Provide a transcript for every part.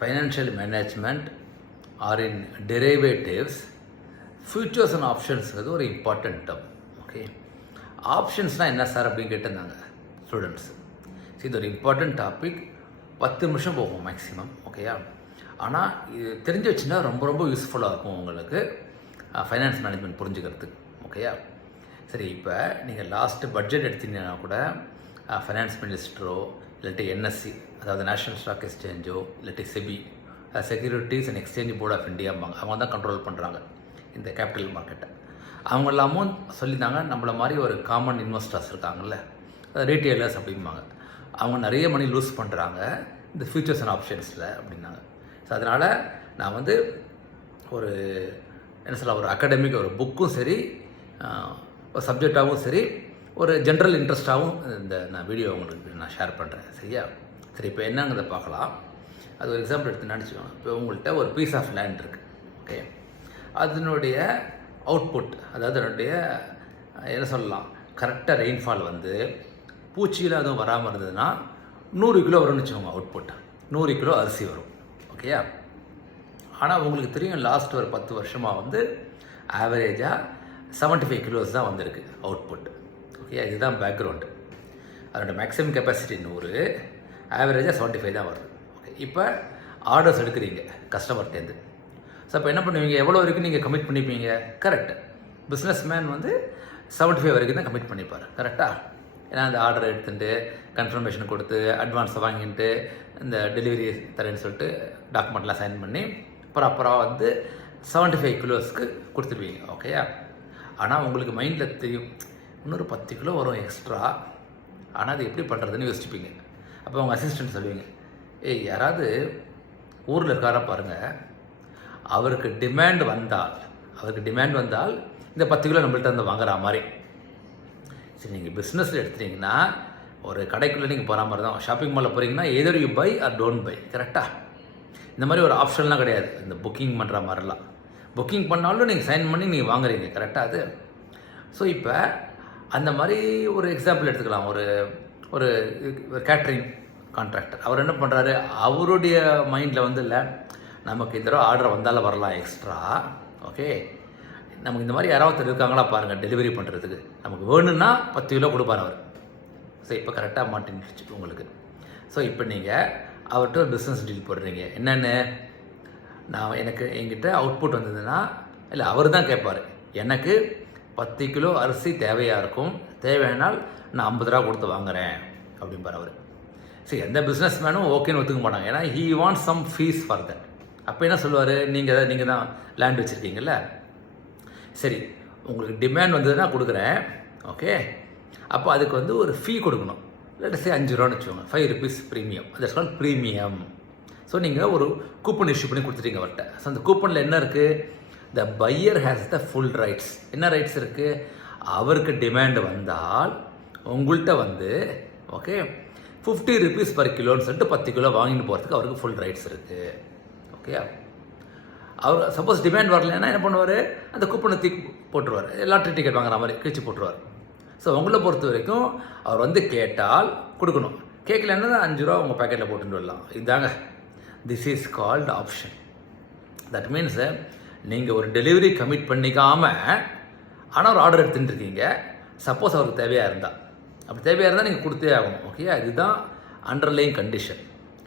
financial management or in derivatives, futures and options is ஒரு important term. Okay, ஆப்ஷன்ஸ்னால் என்ன sir அப்படின்னு கேட்டிருந்தாங்க students. இது ஒரு இம்பார்ட்டண்ட் டாபிக், 10 நிமிஷம் போகும் மேக்ஸிமம். ஓகேயா, ஆனால் இது தெரிஞ்சு வச்சுன்னா ரொம்ப ரொம்ப யூஸ்ஃபுல்லாக இருக்கும் உங்களுக்கு ஃபைனான்ஸ் மேனேஜ்மெண்ட் புரிஞ்சுக்கிறதுக்கு. ஓகேயா, சரி, இப்போ நீங்கள் லாஸ்ட்டு பட்ஜெட் எடுத்தீங்கன்னா கூட ஃபைனான்ஸ் மினிஸ்டரோ இல்லாட்டி என்எஸ்சி, அதாவது நேஷ்னல் ஸ்டாக் எக்ஸ்சேஞ்சோ இல்லாட்டி SEBI, securities and exchange board of இந்தியாம்பாங்க, அவங்க தான் கண்ட்ரோல் பண்ணுறாங்க இந்த கேபிட்டல் மார்க்கெட்டை. அவங்க எல்லாமும் சொல்லியிருந்தாங்க, நம்மள மாதிரி ஒரு காமன் இன்வெஸ்டர்ஸ் இருக்காங்கல்ல, ரீட்டெயிலர்ஸ் அப்படிம்பாங்க, அவங்க நிறைய மணி லூஸ் பண்ணுறாங்க இந்த ஃபியூச்சர்ஸ் அண்ட் ஆப்ஷன்ஸில் அப்படின்னாங்க. ஸோ அதனால் நான் வந்து ஒரு என்ன சொல்ல, ஒரு அகாடமிக் ஒரு புக்கும் சரி, ஒரு சப்ஜெக்டாகவும் சரி, ஒரு ஜென்ரல் இன்ட்ரெஸ்ட்டாகவும் இந்த நான் வீடியோ உங்களுக்கு நான் ஷேர் பண்ணுறேன். சரியா, சரி, இப்போ என்னங்கிறத பார்க்கலாம். அது ஒரு எக்ஸாம்பிள் எடுத்து நினச்சிக்கோங்க. இப்போ உங்கள்கிட்ட ஒரு பீஸ் ஆஃப் லேண்ட் இருக்குது. ஓகே, அதனுடைய அவுட்புட், அதாவது அதனுடைய என்ன சொல்லலாம், கரெக்டாக ரெயின்ஃபால் வந்து பூச்சியில் அதுவும் வராமல் இருந்ததுன்னா 100 கிலோ வரும்னு வச்சுக்கோங்க அவுட்புட். 100 கிலோ அரிசி வரும். ஓகேயா, ஆனால் உங்களுக்கு தெரியும் லாஸ்ட் ஒரு 10 வருஷமாக வந்து ஆவரேஜாக 75 கிலோஸ் தான் வந்திருக்கு அவுட்புட். ஓகே, இதுதான் பேக்ரவுண்டு. அதோட மேக்ஸிமம் கெப்பாசிட்டி 100, ஆவரேஜாக 75 தான் வருது. ஓகே, இப்போ ஆர்டர்ஸ் எடுக்கிறீங்க கஸ்டமர்கிட்டேருந்து. ஸோ அப்போ என்ன பண்ணுவீங்க, எவ்வளோ வரைக்கும் நீங்கள் கமிட் பண்ணிப்பீங்க? கரெக்ட், பிஸ்னஸ் மேன் வந்து 75 வரைக்கும் தான் கமிட் பண்ணிப்பார். கரெக்டாக, ஏன்னா அந்த ஆர்டர் எடுத்துகிட்டு கன்ஃபர்மேஷன் கொடுத்து அட்வான்ஸை வாங்கிட்டு இந்த டெலிவரி தரேன்னு சொல்லிட்டு டாக்குமெண்ட்லாம் சைன் பண்ணி ப்ராப்பராக வந்து 75 கிலோஸ்க்கு கொடுத்துருவீங்க. ஓகேயா, ஆனால் உங்களுக்கு மைண்டில் தெரியும் இன்னொரு 10 கிலோ வரும் எக்ஸ்ட்ரா, ஆனால் அது எப்படி பண்ணுறதுன்னு யோசிச்சுப்பீங்க. அப்போ உங்கள் அசிஸ்டன்ட் சொல்லுவீங்க, ஏய் யாராவது ஊரில் இருக்காரா பாருங்கள், அவருக்கு டிமாண்ட் வந்தால் இந்த 10 கிலோ நம்மள்ட்ட வந்து வாங்குற மாதிரி. சரி, நீங்கள் பிஸ்னஸில் எடுத்துட்டிங்கன்னா ஒரு கடைக்குள்ளே நீங்கள் போகிற மாதிரி தான். ஷாப்பிங் மாலில் போகிறீங்கன்னா either you buy or don't buy. கரெக்டாக, இந்த மாதிரி ஒரு ஆப்ஷன்லாம் கிடையாது. இந்த புக்கிங் பண்ணுற மாதிரிலாம் புக்கிங் பண்ணாலும் நீங்கள் சைன் பண்ணி நீங்கள் வாங்குறீங்க. கரெக்டாக அது. ஸோ இப்போ அந்த மாதிரி ஒரு எக்ஸாம்பிள் எடுத்துக்கலாம். ஒரு கேட்ரிங் கான்ட்ராக்டர், அவர் என்ன பண்ணுறாரு, அவருடைய மைண்டில் வந்து இல்லை நமக்கு இந்த தடவை ஆர்டர் வந்தாலும் வரலாம் எக்ஸ்ட்ரா. ஓகே, நமக்கு இந்த மாதிரி யாராவது இருக்காங்களா பாருங்கள் டெலிவரி பண்ணுறதுக்கு, நமக்கு வேணும்னா 10 கிலோ கொடுப்பார் அவர். ஸோ இப்போ கரெக்டாக மாட்டின்னுச்சு உங்களுக்கு. ஸோ இப்போ நீங்கள் அவர்கிட்ட ஒரு பிஸ்னஸ் டீல் போடுறீங்க. என்னென்னு, என்கிட்ட அவுட்புட் வந்ததுன்னா, இல்லை அவர் தான் கேட்பார், எனக்கு 10 கிலோ அரிசி தேவையாக இருக்கும், தேவையானால் நான் 50 ரூபா கொடுத்து வாங்குறேன் அப்படிம்பார் அவர். சரி, எந்த பிஸ்னஸ் மேனும் ஓகேன்னு ஒத்துக்க மாட்டாங்க, ஏன்னா he want some fees for that. அப்போ என்ன சொல்லுவார், நீங்கள் தான் லேண்ட் வச்சுருக்கீங்கல்ல, சரி உங்களுக்கு டிமாண்ட் வந்ததுன்னா கொடுக்குறேன். ஓகே, அப்போ அதுக்கு வந்து ஒரு ஃபீ கொடுக்கணும். இல்லாட்டி சே 5 ரூபான்னு வச்சுக்கோங்க, 5 rupees premium, that's called premium. So நீங்கள் ஒரு கூப்பன் இஷ்யூ பண்ணி கொடுத்துட்டீங்க அவர்கிட்ட. ஸோ அந்த கூப்பனில் என்ன இருக்குது, the buyer has the full rights. என்ன ரைட்ஸ் இருக்குது, அவருக்கு டிமாண்ட் வந்தால் உங்கள்கிட்ட வந்து ஓகே 50 rupees per கிலோன்னு சொல்லிட்டு 10 கிலோ வாங்கிட்டு போகிறதுக்கு அவருக்கு ஃபுல் ரைட்ஸ் இருக்குது. ஓகே, அவர் சப்போஸ் டிமாண்ட் வரலன்னா என்ன பண்ணுவார், அந்த கூப்பனை தூக்கி போட்டுருவார், லாட்ரி டிக்கெட் வாங்குற மாதிரி கிழிச்சு போட்டுருவார். ஸோ உங்களை பொறுத்த வரைக்கும் அவர் வந்து கேட்டால் கொடுக்கணும், கேட்கலன்னா 5 ரூபா உங்கள் பேக்கெட்டில் போட்டுட்டு வரலாம். இதுதாங்க, this is called option. That means நீங்கள் ஒரு டெலிவரி கமிட் பண்ணிக்காமல் ஆனால் ஒரு ஆர்டர் எடுத்துகிட்டு இருக்கீங்க. சப்போஸ் அவருக்கு தேவையாக இருந்தால், அப்படி தேவையாக இருந்தால் நீங்கள் கொடுத்தே ஆகணும். ஓகேயா, இதுதான் underlying condition.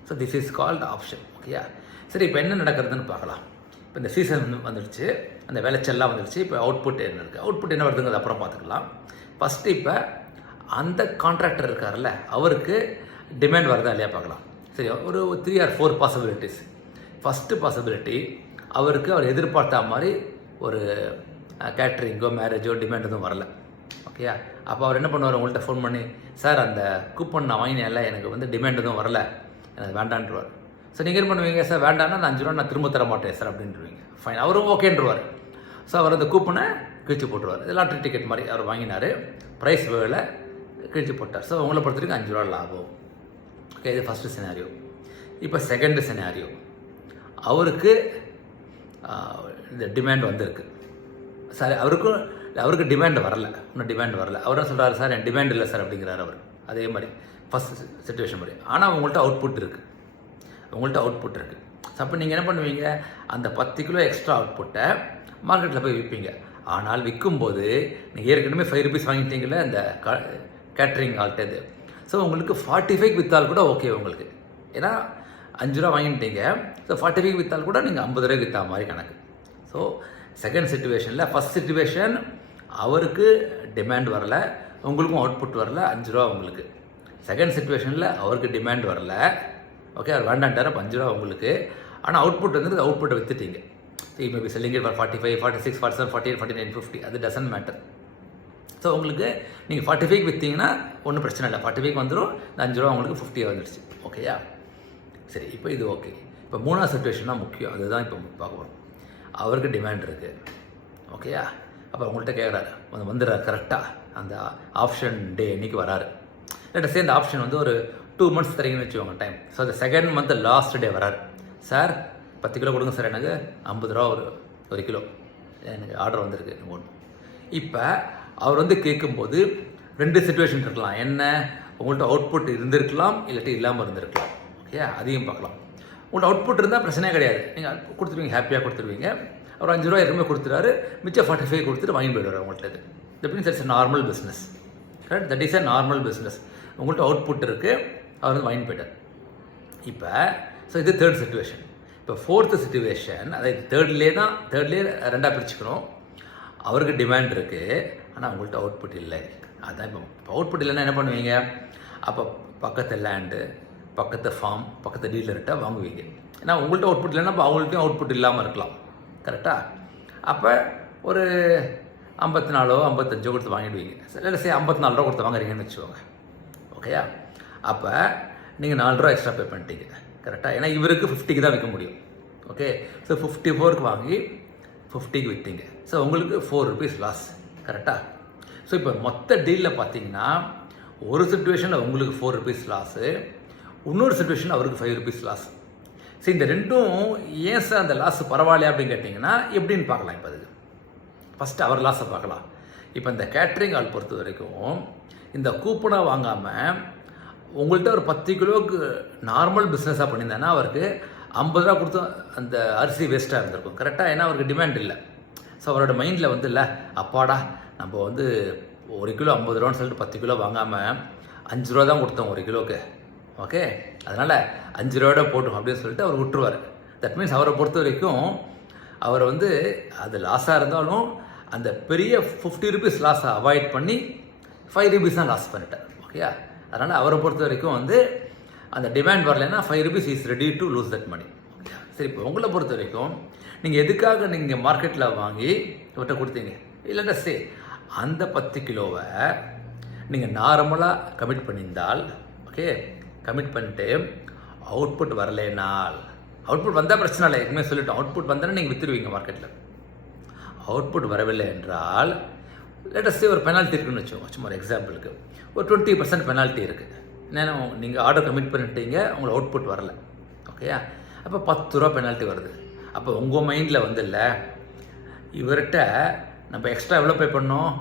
So this is called option. ஓகேயா, சரி, இப்போ என்ன நடக்கிறதுன்னு பார்க்கலாம். இப்போ இந்த சீசன் வந்துடுச்சு, அந்த விளைச்சல்லாம் வந்துடுச்சு. இப்போ அவுட்புட் என்ன இருக்குது, அவுட்புட் என்ன வருதுங்கிறது அப்புறம் பார்த்துக்கலாம். ஃபஸ்ட்டு இப்போ அந்த கான்ட்ராக்டர் இருக்கார்ல, அவருக்கு டிமாண்ட் வருதா இல்லையா பார்க்கலாம். சரி, ஒரு 3 or 4 பாசிபிலிட்டிஸ். ஃபஸ்ட்டு பாசிபிலிட்டி, அவர் எதிர்பார்த்த மாதிரி ஒரு கேட்ரிங்கோ மேரேஜோ டிமாண்ட் எதுவும் வரல. ஓகேயா, அப்போ அவர் என்ன பண்ணுவார், உங்கள்கிட்ட ஃபோன் பண்ணி, சார் அந்த கூப்பன் நான் வாங்கினேன்ல, எனக்கு வந்து டிமாண்ட் எதுவும் வரல, எனக்கு வேண்டான்ட்டுருவார். ஸோ நீங்கள் என்ன பண்ணுவீங்க, சார் வேண்டான்னா நான் 5 ரூபா நான் திரும்ப தர மாட்டேன் சார் அப்படின்றவீங்க. ஃபைன், அவரும் ஓகேன்றவார். ஸோ அவர் அந்த கூப்பனை கிழிச்சு போட்டுருவார். இது லாட்ரி டிக்கெட் மாதிரி அவர் வாங்கினார், ப்ரைஸ் வேலை கிழிச்சு போட்டார். ஸோ உங்களை பொறுத்த வரைக்கும் 5 ரூபா லாபம். ஓகே, இது ஃபஸ்ட்டு சினாரியோ. இப்போ செகண்ட் சினாரியோ, அவருக்கு இந்த டிமாண்ட் வந்திருக்கு. சார் அவருக்கு டிமாண்ட் வரல, இன்னும் டிமாண்ட் வரல. அவர் என்ன சொல்கிறாரு, சார் என் டிமாண்ட் இல்லை சார் அப்படிங்கிறார் அவர். அதே மாதிரி ஃபஸ்ட் சிச்சுவேஷன் மாதிரி. ஆனால் உங்கள்கிட்ட அவுட்புட் இருக்குது. அப்போ நீங்கள் என்ன பண்ணுவீங்க, அந்த 10 கிலோ எக்ஸ்ட்ரா அவுட்புட்டை மார்க்கெட்டில் போய் விற்பீங்க. ஆனால் விற்கும்போது நீங்கள் ஏற்கனவே 5 rupees வாங்கிட்டீங்களே அந்த கேட்ரிங் ஆல்ட்டது. ஸோ உங்களுக்கு 45 விற்றால் கூட ஓகே உங்களுக்கு. ஏன்னா 5 ரூபா வாங்கிட்டீங்க. ஸோ 45 விற்றால் கூட நீங்கள் 50 ரூபாய்க்கு விற்றா மாதிரி கணக்கு. ஸோ செகண்ட் சிச்சுவேஷனில், ஃபஸ்ட் சிச்சுவேஷன் அவருக்கு டிமாண்ட் வரல, உங்களுக்கும் அவுட்புட் வரல, 5 ரூபா உங்களுக்கு. செகண்ட் சிச்சுவேஷனில் அவருக்கு டிமாண்ட் வரல, ஓகே, அவர் வேண்டான்ட்டார், 5 ரூபா உங்களுக்கு. ஆனால் அவுட்புட் வந்து அவுட்புட்டை விற்றுட்டீங்க. You may be selling it for 45, 46, 47, 48, 49, 50. அது டசன்ட் மேட்டர். ஸோ உங்களுக்கு நீங்கள் 45 விற்றீங்கன்னா ஒன்றும் பிரச்சனை இல்லை, 45 வந்துடும். இந்த 5 ரூபா உங்களுக்கு 50 வந்துடுச்சு. ஓகேயா? சரி, இப்போ இது ஓகே. இப்போ மூணாவது சிச்சுவேஷன் தான் முக்கியம், அதுதான் இப்போ பார்க்க போகிறோம். அவருக்கு டிமாண்ட் இருக்குது, ஓகேயா? அப்போ உங்கள்கிட்ட கேட்குறாரு, வந்துடுறாரு கரெக்டாக அந்த ஆப்ஷன் டே அன்றைக்கி வராரு. இல்லாட்ட சேர்ந்த ஆப்ஷன் வந்து ஒரு 2 months தரீங்கன்னு வச்சுக்கோங்க டைம். ஸோ அந்த செகண்ட் மந்த் லாஸ்ட் டே வராரு. சார் 10 கிலோ கொடுங்க சார், எனக்கு 50 ரூபா ஒரு கிலோ எனக்கு ஆர்டர் வந்திருக்கு ஒன்று. இப்போ அவர் வந்து கேட்கும்போது 2 சிச்சுவேஷன் இருக்கலாம். என்ன, உங்கள்கிட்ட அவுட்புட் இருந்திருக்கலாம், இல்லாட்டி இல்லாமல் இருந்திருக்கலாம். ஓகே, அதையும் பார்க்கலாம். உங்கள்கிட்ட அவுட்புட் இருந்தால் பிரச்சனையே கிடையாது, நீங்கள் கொடுத்துருவீங்க, ஹாப்பியாக கொடுத்துருவீங்க. அவர் 5 ரூபா ஏற்கனவே கொடுத்துறாரு, மிச்சம் 45 கொடுத்துட்டு வாங்கி போயிடுவார் உங்கள்கிட்ட. இது that means it's normal business, correct? That is a normal business. உங்கள்கிட்ட அவுட்புட் இருக்குது, அவர் வந்து வாங்கி போயிட்டார். இப்போ ஸோ இது தேர்ட் சிச்சுவேஷன். இப்போ ஃபோர்த்து சிச்சுவேஷன், அதாவது தேர்ட்லேயே 2ஆக பிரிச்சுக்கணும். அவருக்கு டிமாண்ட் இருக்குது, ஆனால் உங்கள்கிட்ட அவுட்புட் இல்லை. அதுதான் இப்போ அவுட்புட் இல்லைன்னா என்ன பண்ணுவீங்க, அப்போ பக்கத்து லேண்டு, பக்கத்து ஃபார்ம், பக்கத்து டீலர்கிட்ட வாங்குவீங்க. ஏன்னா உங்கள்கிட்ட அவுட்புட் இல்லைன்னா அப்போ அவங்கள்ட்டையும் அவுட்புட் இல்லாமல் இருக்கலாம், கரெக்டாக? அப்போ ஒரு 54 55 கொடுத்து வாங்கிடுவீங்க. இல்லை சரி 54 ரூபா கொடுத்து வாங்குறீங்கன்னு வச்சுக்கோங்க, ஓகேயா? அப்போ நீங்கள் 4 ரூபா எக்ஸ்ட்ரா பே பண்ணிட்டீங்க, கரெக்டாக? ஏன்னா இவருக்கு 50க்கு தான் விற்க முடியும், ஓகே? ஸோ 54க்கு வாங்கி 50க்கு விற்றீங்க. ஸோ உங்களுக்கு 4 rupees லாஸ், கரெக்டாக? ஸோ இப்போ மொத்த டீலில் பார்த்தீங்கன்னா ஒரு சிச்சுவேஷனில் உங்களுக்கு 4 rupees லாஸு, இன்னொரு சிச்சுவேஷனில் அவருக்கு 5 rupees லாஸ். ஸோ இந்த ரெண்டும் ஏன் சார் அந்த லாஸ் பரவாயில்லையா அப்படின்னு கேட்டிங்கன்னா எப்படின்னு பார்க்கலாம். இப்போ அதுக்கு ஃபஸ்ட்டு அவர் லாஸை பார்க்கலாம். இப்போ இந்த கேட்ரிங் ஆள் பொறுத்த வரைக்கும் இந்த கூப்பனை வாங்காமல் உங்கள்கிட்ட ஒரு 10 கிலோவுக்கு நார்மல் பிஸ்னஸாக பண்ணியிருந்தேன்னா அவருக்கு 50 ரூபா கொடுத்து அந்த அரிசி வேஸ்ட்டாக இருந்திருக்கும், கரெக்டாக? ஏன்னா அவருக்கு டிமாண்ட் இல்லை. ஸோ அவரோட மைண்டில் வந்து இல்லை, அப்பாடா நம்ம வந்து 1 கிலோ 50 ரூபான்னு சொல்லிட்டு 10 கிலோ வாங்காமல் 5 ரூபா தான் கொடுத்தோம் 1 கிலோவுக்கு, ஓகே? அதனால் 5 ரூபாயோட போட்டோம் அப்படின்னு சொல்லிட்டு அவர் விட்டுருவார். தட் மீன்ஸ் அவரை பொறுத்த வரைக்கும் அவர் வந்து அது லாஸாக இருந்தாலும் அந்த பெரிய 50 rupees லாஸை அவாய்ட் பண்ணி 5 rupees தான் லாஸ் பண்ணிட்டார், ஓகேயா? அதனால் அவரை பொறுத்த வரைக்கும் வந்து அந்த டிமாண்ட் வரலைன்னா 5 rupees is ready to lose that money. சரி, இப்போ உங்களை பொறுத்த வரைக்கும் நீங்கள் எதுக்காக நீங்கள் மார்க்கெட்டில் வாங்கி இவர்கிட்ட கொடுத்தீங்க, இல்லைன்னா சரி அந்த 10 கிலோவை நீங்கள் நார்மலாக கமிட் பண்ணியிருந்தால், ஓகே, கமிட் பண்ணிட்டு அவுட்புட் வரலைனால், அவுட்புட் வந்தால் பிரச்சனை இல்லை, எதுவுமே சொல்லிட்டோம். அவுட்புட் வந்தால் நீங்கள் விற்றுருவீங்க மார்க்கெட்டில். அவுட்புட் வரவில்லை என்றால் லேட்டஸ்டே ஒரு பெனால்ட்டி இருக்குன்னு வச்சுக்கோங்க. சும்மா ஒரு எக்ஸாம்பிளுக்கு ஒரு 20% பெனால்ட்டி இருக்குது. ஏன்னா நீங்கள் ஆர்டர் கமிட் பண்ணிட்டீங்க, உங்களுக்கு அவுட்புட் வரல, ஓகேயா? அப்போ 10 ரூபா பெனால்ட்டி வருது. அப்போ உங்கள் மைண்டில் வந்து இல்லை, இவர்கிட்ட நம்ம எக்ஸ்ட்ரா எவ்வளோ பே பண்ணோம்,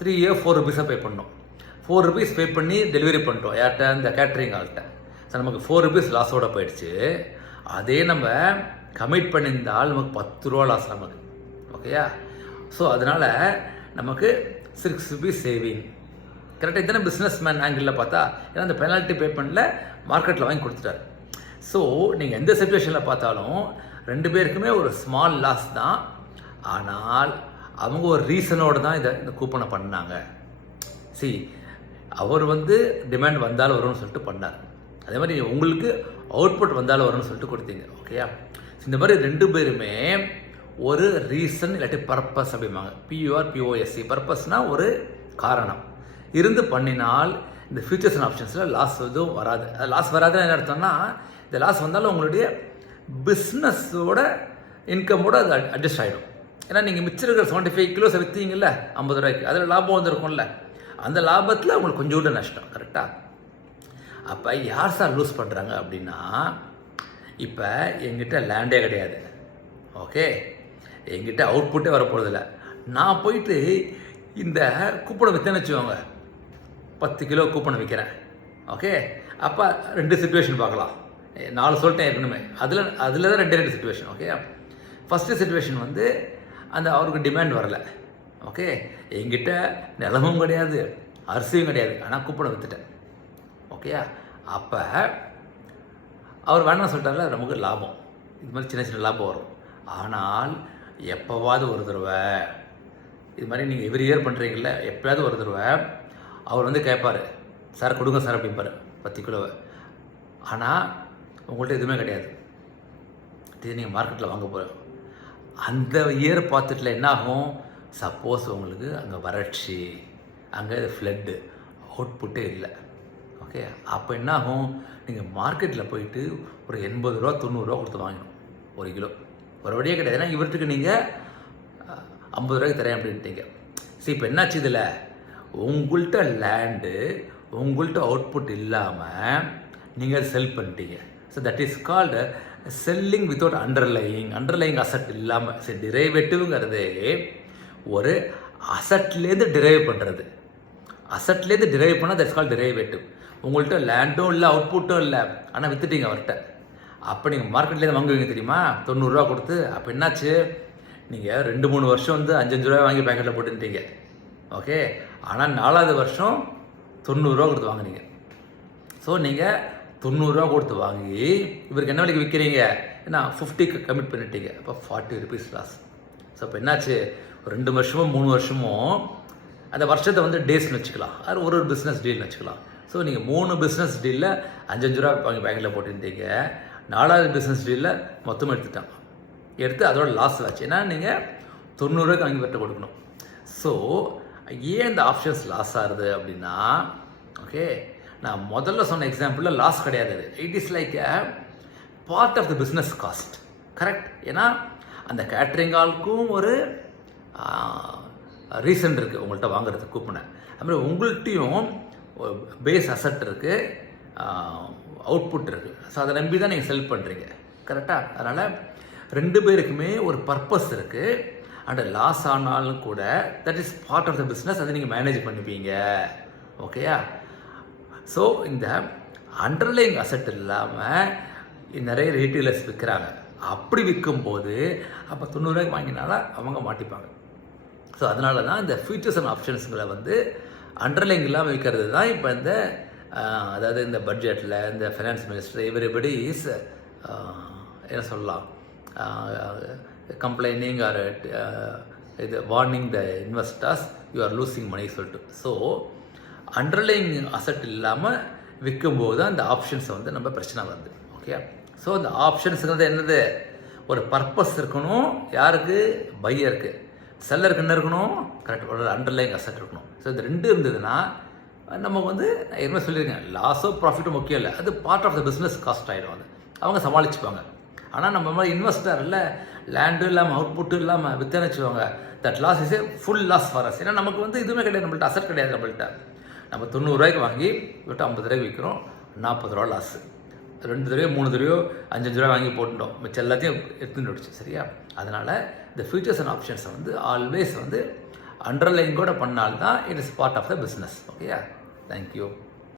3 or 4 rupees பே பண்ணோம். 4 rupees பே பண்ணி டெலிவரி பண்ணிட்டோம் யார்கிட்ட, இந்த கேட்ரிங் ஆள்கிட்ட. ஸோ நமக்கு 4 rupees லாஸோட போயிடுச்சு. அதே நம்ம கமிட் பண்ணியிருந்தால் நமக்கு 10 ரூபா லாஸ் நமக்கு, ஓகேயா? ஸோ அதனால் நமக்கு 6 rupees சேவிங், கரெக்டாக? இதுதானே பிஸ்னஸ் மேன் ஆங்கிளில் பார்த்தா. ஏன்னா அந்த பெனால்ட்டி பே பண்ணல, மார்க்கெட்டில் வாங்கி கொடுத்துட்டாரு. ஸோ நீங்கள் எந்த சிச்சுவேஷனில் பார்த்தாலும் 2 பேருக்குமே ஒரு ஸ்மால் லாஸ் தான். ஆனால் அவங்க ஒரு ரீசனோடு தான் இந்த கூப்பனை பண்ணாங்க. சி, அவர் வந்து டிமாண்ட் வந்தாலும் வரும்னு சொல்லிட்டு பண்ணார். அதே மாதிரி உங்களுக்கு அவுட்புட் வந்தாலும் வரும்னு சொல்லிட்டு கொடுத்தீங்க, ஓகேயா? இந்த மாதிரி 2 பேருமே ஒரு ரீசன் இல்லாட்டி பர்பஸ் அப்படிம்பாங்க, PURPOSE. பர்பஸ்னால் ஒரு காரணம் இருந்து பண்ணினால் இந்த ஃபியூச்சர்ஸ் அண்ட் ஆப்ஷன்ஸில் லாஸ் எதுவும் வராது. அது லாஸ் வராதுன்னு என்ன அர்த்தம்னா, இந்த லாஸ் வந்தாலும் உங்களுடைய பிஸ்னஸோட இன்கமோட அது அட்ஜஸ்ட் ஆகிடும். ஏன்னா நீங்கள் மிச்சம் இருக்கிற 75 கிலோஸ் விற்றீங்கல்ல 50 ரூபாய்க்கு, அதில் லாபம் வந்துருக்கும்ல, அந்த லாபத்தில் உங்களுக்கு கொஞ்சோண்டு நஷ்டம், கரெக்டாக? அப்போ யார் சார் லூஸ் பண்ணுறாங்க அப்படின்னா, இப்போ எங்கிட்ட லேண்டே கிடையாது, ஓகே, எங்கிட்ட அவுட்புட்டே வரப்போகிறதில்ல. நான் போயிட்டு இந்த கூப்பனை விற்றேன்னு வச்சுக்கோங்க, 10 கிலோ கூப்பனை விற்கிறேன், ஓகே? அப்போ 2 சிச்சுவேஷன் பார்க்கலாம். 4 சொல்லிட்டேன் ஏற்கனவே. அதில் தான் 2 சுச்சுவேஷன். ஓகே, ஃபஸ்ட்டு சுச்சுவேஷன் வந்து அந்த அவருக்கு டிமாண்ட் வரலை. ஓகே, என்கிட்ட நிலமும் கிடையாது, அரிசியும் கிடையாது, ஆனால் கூப்பனை விற்றுட்டேன். ஓகே, அப்போ அவர் வேணாம் சொல்லிட்டார்ல, நமக்கு லாபம், இது மாதிரி சின்ன சின்ன லாபம் வரும். ஆனால் எப்போவாவது ஒரு தடவை இது மாதிரி நீங்கள் எவ்ரி இயர் பண்ணுறீங்கள, எப்போயாவது ஒரு தடவை அவர் வந்து கேட்பார், சார் கொடுங்க சார் அப்படிம்பார் 10 கிலோவை. ஆனால் உங்கள்கிட்ட எதுவுமே கிடையாது, இது நீங்கள் மார்க்கெட்டில் வாங்க போகிறோம். அந்த இயர் பார்த்துட்டுல என்ன ஆகும், சப்போஸ் உங்களுக்கு அங்கே வறட்சி, அங்கே ஃப்ளட்டு, அவுட்புட்டே இல்லை. ஓகே, அப்போ என்ன ஆகும், நீங்கள் மார்க்கெட்டில் போயிட்டு ஒரு 80 ரூபா 90 ரூபா கொடுத்து வாங்கணும் 1 கிலோ. ஒரு வழியே கிடையாது. ஏன்னா இவர்கிட்ட நீங்கள் 50 ரூபாய்க்கு தரேன் அப்படின்ட்டீங்க. சரி, இப்போ என்னாச்சு, இதில் உங்கள்கிட்ட லேண்டு, உங்கள்கிட்ட அவுட்புட் இல்லாமல் நீங்கள் செல் பண்ணிட்டீங்க. So that is called selling without underlying asset இல்லாமல். சரி, டிரைவேட்டிவ்ங்கிறது ஒரு அசட்லேருந்து டிரைவ் பண்ணுறது. அசட்லேருந்து டிரைவ் பண்ணால் தட்ஸ் கால் டிரைவேட்டிவ். உங்கள்கிட்ட லேண்டும் இல்லை, அவுட்புட்டும் இல்லை, ஆனால் விற்றுட்டீங்க அவர்கிட்ட. அப்போ நீங்கள் மார்க்கெட்லேருந்து வாங்குவீங்க தெரியுமா, 90 ரூபா கொடுத்து. அப்போ என்னாச்சு, நீங்கள் 2-3 வருஷம் வந்து 5-5 ரூபா வாங்கி பேக்கெட்டில் போட்டுட்டீங்க. ஓகே, ஆனால் 4வது வருஷம் 90 ரூபா கொடுத்து வாங்குனீங்க. ஸோ நீங்கள் 90 ரூபா கொடுத்து வாங்கி இவருக்கு என்ன விலைக்கு விற்கிறீங்க, ஏன்னா 50க்கு கமிட் பண்ணிட்டீங்க. அப்போ 40 ருபீஸ் லாஸ். ஸோ அப்போ என்னாச்சு, 2 வருஷமோ 3 வருஷமோ அந்த வருஷத்தை வந்து டேஸ்ன்னு வச்சுக்கலாம், அது ஒரு பிஸ்னஸ் டீல்னு வச்சுக்கலாம். ஸோ நீங்கள் 3 பிஸ்னஸ் டீலில் 5-5 ரூபா வாங்கி பேக்கெட்டில் போட்டுருந்தீங்க. 4வது பிஸ்னஸ் டீலில் மொத்தமாக எடுத்து அதோட லாஸ் ஆச்சு. ஏன்னா நீங்கள் 90 ரூபாய்க்கு வாங்கி வெட்ட கொடுக்கணும். ஸோ ஏன் இந்த ஆப்ஷன்ஸ் லாஸ் ஆகுது அப்படின்னா, ஓகே, நான் முதல்ல சொன்ன எக்ஸாம்பிளில் லாஸ் கிடையாது. It is like a part of the business cost. Correct. ஏன்னா அந்த கேட்ரிங் ஆளுக்கும் ஒரு ரீசன் இருக்குது உங்கள்கிட்ட வாங்குறதுக்கு கூப்பினேன். அதுமாதிரி உங்கள்கிட்டையும் பேஸ் அசட் இருக்குது, அவுட்புட் இருக்குது. ஸோ அதை நம்பி தான் நீங்கள் செல் பண்ணுறீங்க. கரெக்டாக. அதனால் 2 பேருக்குமே ஒரு பர்பஸ் இருக்குது. அண்ட் லாஸ் ஆனாலும் கூட that is part of the business, அதை நீங்கள் மேனேஜ் பண்ணிப்பீங்க. ஓகேயா. ஸோ இந்த அண்டர்லைங் அசட் இல்லாமல் நிறைய ரீட்டெயிலர்ஸ் விற்கிறாங்க. அப்படி விற்கும்போது அப்போ 90 ரூபாய்க்கு வாங்கினால அவங்க மாட்டிப்பாங்க. ஸோ அதனால தான் இந்த ஃபியூச்சர்ஸ் அண்ட் ஆப்ஷன்ஸுங்களை வந்து அண்டர்லைங் இல்லாமல் விற்கிறது தான் இப்போ இந்த அதாவது இந்த பட்ஜெட்டில் இந்த ஃபைனான்ஸ் மினிஸ்டர் எவ்ரிபடி இஸ் என்ன சொல்லலாம், கம்ப்ளைனிங் ஆர் இது warning the investors you are losing money சொல்லிட்டு. ஸோ அண்டர்லைங் அசட் இல்லாமல் விற்கும்போது தான் இந்த ஆப்ஷன்ஸை வந்து நம்ம பிரச்சனை வருது. ஓகே. ஸோ இந்த ஆப்ஷன்ஸுங்கிறது என்னது, ஒரு பர்பஸ் இருக்கணும். யாருக்கு, பையருக்கு. செல்லருக்கு என்ன இருக்கணும், கரெக்ட், ஒரு அண்டர்லைங் அசட் இருக்கணும். ஸோ இந்த 2 இருந்ததுன்னா நம்ம வந்து ஏற்கனவே சொல்லியிருக்கேன், லாஸோ ப்ராஃபிட்டோ முக்கியம் இல்லை, அது part of the business cost ஆகிடும். அது அவங்க சமாளிச்சுப்பாங்க. ஆனால் நம்ம மாதிரி இன்வெஸ்டர் இல்லை, லேண்டு இல்லாமல் அவுட்புட்டு இல்லாமல் வித்தனை வச்சுவாங்க, that loss is a full loss for us. ஏன்னா நமக்கு வந்து இதுவுமே கிடையாது, நம்மள்ட்ட அசட் கிடையாது. நம்மள்ட்ட நம்ம 90 ரூபாய்க்கு வாங்கி விட்டு 50 ரூபாய்க்கு விற்கிறோம், 40 ரூபா லாஸு. 2 தடவையோ 3 தடவையோ 5-5 ரூபா வாங்கி போட்டுட்டோம், மிச்சம் எல்லாத்தையும் எடுத்துட்டு விடுச்சு. சரியா. அதனால் இந்த ஃபியூச்சர்ஸ் அண்ட் ஆப்ஷன்ஸை வந்து ஆல்வேஸ் வந்து அண்டர்லைன் கூட பண்ணால்தான் it is part of the business. ஓகேயா. தேங்க்யூ.